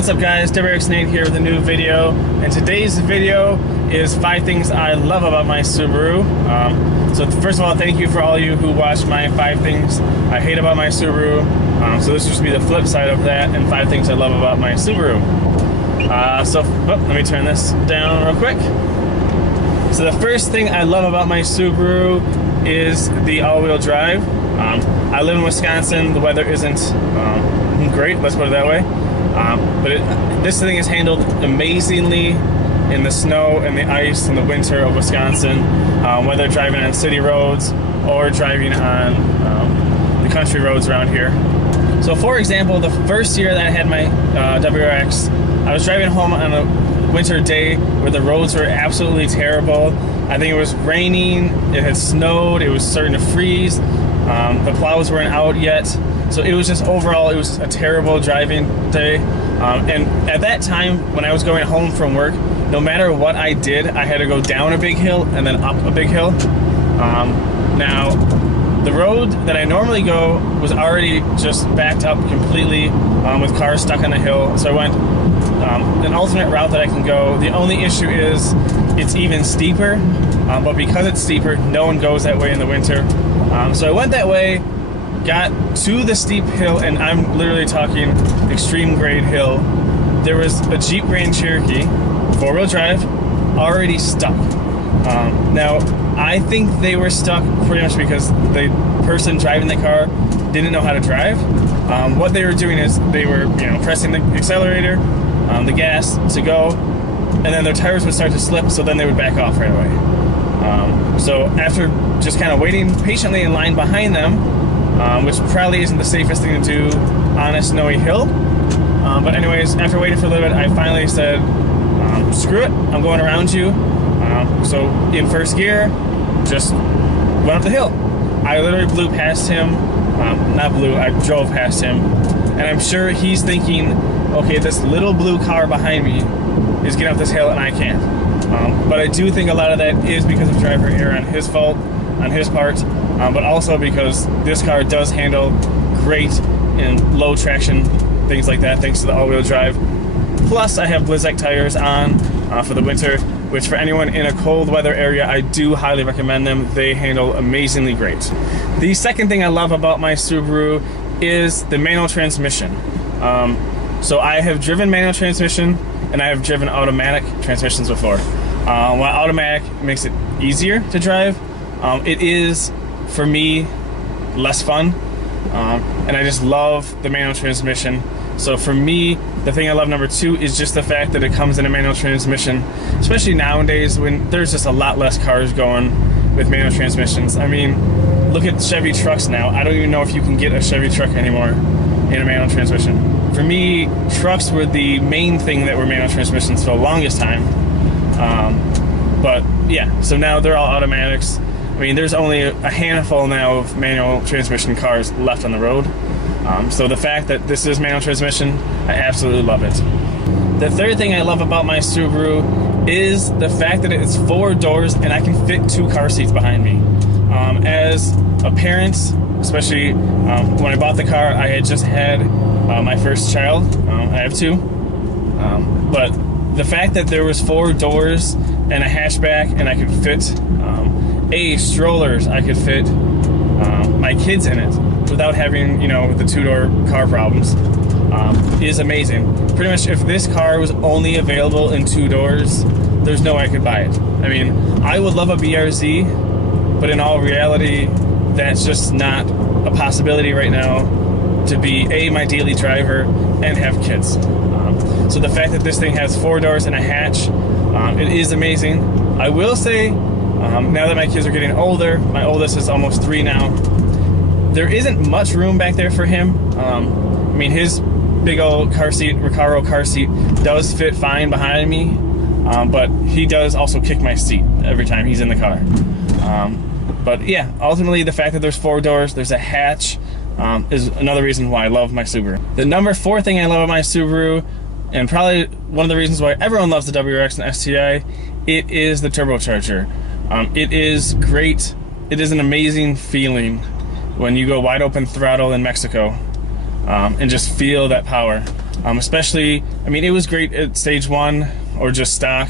What's up guys, WRX Nate here with a new video, and today's video is 5 things I love about my Subaru. So first of all, thank you for all you who watched my 5 things I hate about my Subaru. So this will just be the flip side of that, and 5 things I love about my Subaru. Let me turn this down real quick. So the first thing I love about my Subaru is the all-wheel drive. I live in Wisconsin, the weather isn't great, let's put it that way. This thing is handled amazingly in the snow and the ice in the winter of Wisconsin, whether driving on city roads or driving on the country roads around here. So for example, the first year that I had my WRX, I was driving home on a winter day where the roads were absolutely terrible. I think it was raining, it had snowed, it was starting to freeze, the plows weren't out yet. So it was just overall, it was a terrible driving day. And at that time, when I was going home from work, no matter what I did, I had to go down a big hill and then up a big hill. Now, the road that I normally go was already just backed up completely with cars stuck on the hill. So I went an alternate route that I can go. The only issue is it's even steeper, but because it's steeper, no one goes that way in the winter. So I went that way, got to the steep hill, and I'm literally talking extreme grade hill. There was a Jeep Grand Cherokee, 4-wheel drive, already stuck. Now, I think they were stuck pretty much because the person driving the car didn't know how to drive. What they were doing is they were, pressing the accelerator, the gas to go, and then their tires would start to slip, so then they would back off right away. So after just kind of waiting patiently in line behind them, which probably isn't the safest thing to do on a snowy hill. But anyways, after waiting for a little bit, I finally said, screw it, I'm going around you. So in first gear, just went up the hill. I literally blew past him, I drove past him. And I'm sure he's thinking, okay, this little blue car behind me is getting up this hill and I can't. But I do think a lot of that is because of driver error on his fault, on his part. But also because this car does handle great in low traction, things like that, thanks to the all-wheel drive. Plus, I have Blizzak tires on for the winter, which for anyone in a cold weather area, I do highly recommend them. They handle amazingly great. The second thing I love about my Subaru is the manual transmission. So I have driven manual transmission, and I have driven automatic transmissions before. While automatic makes it easier to drive, it is, for me, less fun, and I just love the manual transmission. So for me, the thing I love number 2 is just the fact that it comes in a manual transmission, especially nowadays when there's just a lot less cars going with manual transmissions. I mean, look at Chevy trucks now. I don't even know if you can get a Chevy truck anymore in a manual transmission. For me, trucks were the main thing that were manual transmissions for the longest time. But yeah, so now they're all automatics. I mean, there's only a handful now of manual transmission cars left on the road. So the fact that this is manual transmission, I absolutely love it. The third thing I love about my Subaru is the fact that it's 4 doors and I can fit 2 car seats behind me. As a parent, especially when I bought the car, I had just had my first child. I have 2. But the fact that there was 4 doors and a hatchback and I could fit strollers, I could fit my kids in it without having, the 2-door car problems, is amazing. Pretty much if this car was only available in 2 doors, there's no way I could buy it. I mean, I would love a BRZ, but in all reality, that's just not a possibility right now to be my daily driver and have kids. So the fact that this thing has 4 doors and a hatch, it is amazing. I will say, now that my kids are getting older, my oldest is almost 3 now, there isn't much room back there for him. I mean, his big old car seat, Recaro car seat, does fit fine behind me, but he does also kick my seat every time he's in the car. But yeah, ultimately the fact that there's 4 doors, there's a hatch, is another reason why I love my Subaru. The number 4 thing I love about my Subaru, and probably one of the reasons why everyone loves the WRX and STI, it is the turbocharger. It is great. It is an amazing feeling when you go wide open throttle in Mexico and just feel that power. Especially, I mean, it was great at stage 1 or just stock.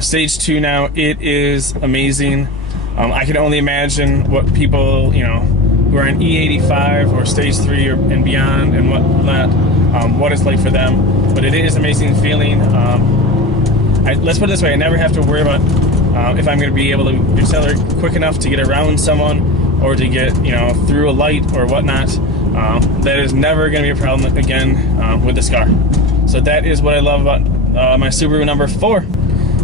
Stage 2 now, it is amazing. I can only imagine what people, you know, who are in E85 or stage 3 and beyond and whatnot, what it's like for them. But it is an amazing feeling. Let's put it this way, I never have to worry about if I'm going to be able to accelerate quick enough to get around someone or to get, you know, through a light or whatnot. That is never going to be a problem again with this car. So that is what I love about my Subaru number 4.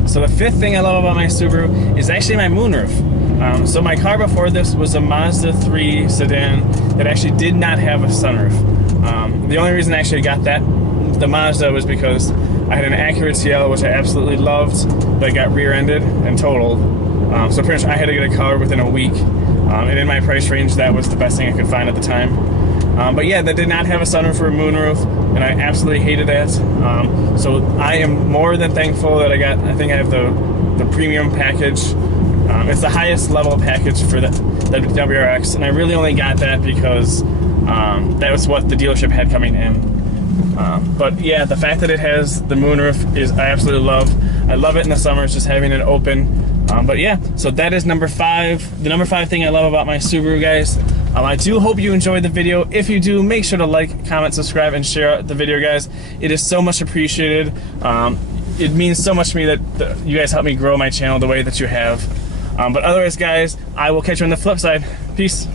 So the 5th thing I love about my Subaru is actually my moonroof. So my car before this was a Mazda 3 sedan that actually did not have a sunroof. The only reason I actually got the Mazda was because I had an Acura TL, which I absolutely loved, but got rear-ended and totaled. So pretty much I had to get a car within a week. And in my price range, that was the best thing I could find at the time. But yeah, that did not have a sunroof or a moonroof, and I absolutely hated that. So I am more than thankful that I think I have the premium package. It's the highest level package for the WRX, and I really only got that because that was what the dealership had coming in. But yeah, the fact that it has the moonroof is I absolutely love. I love it in the summers, just having it open. But yeah, so that is number 5. The number 5 thing I love about my Subaru, guys. I do hope you enjoyed the video. If you do, make sure to like, comment, subscribe, and share the video, guys. It is so much appreciated. It means so much to me that you guys help me grow my channel the way that you have. But otherwise, guys, I will catch you on the flip side. Peace.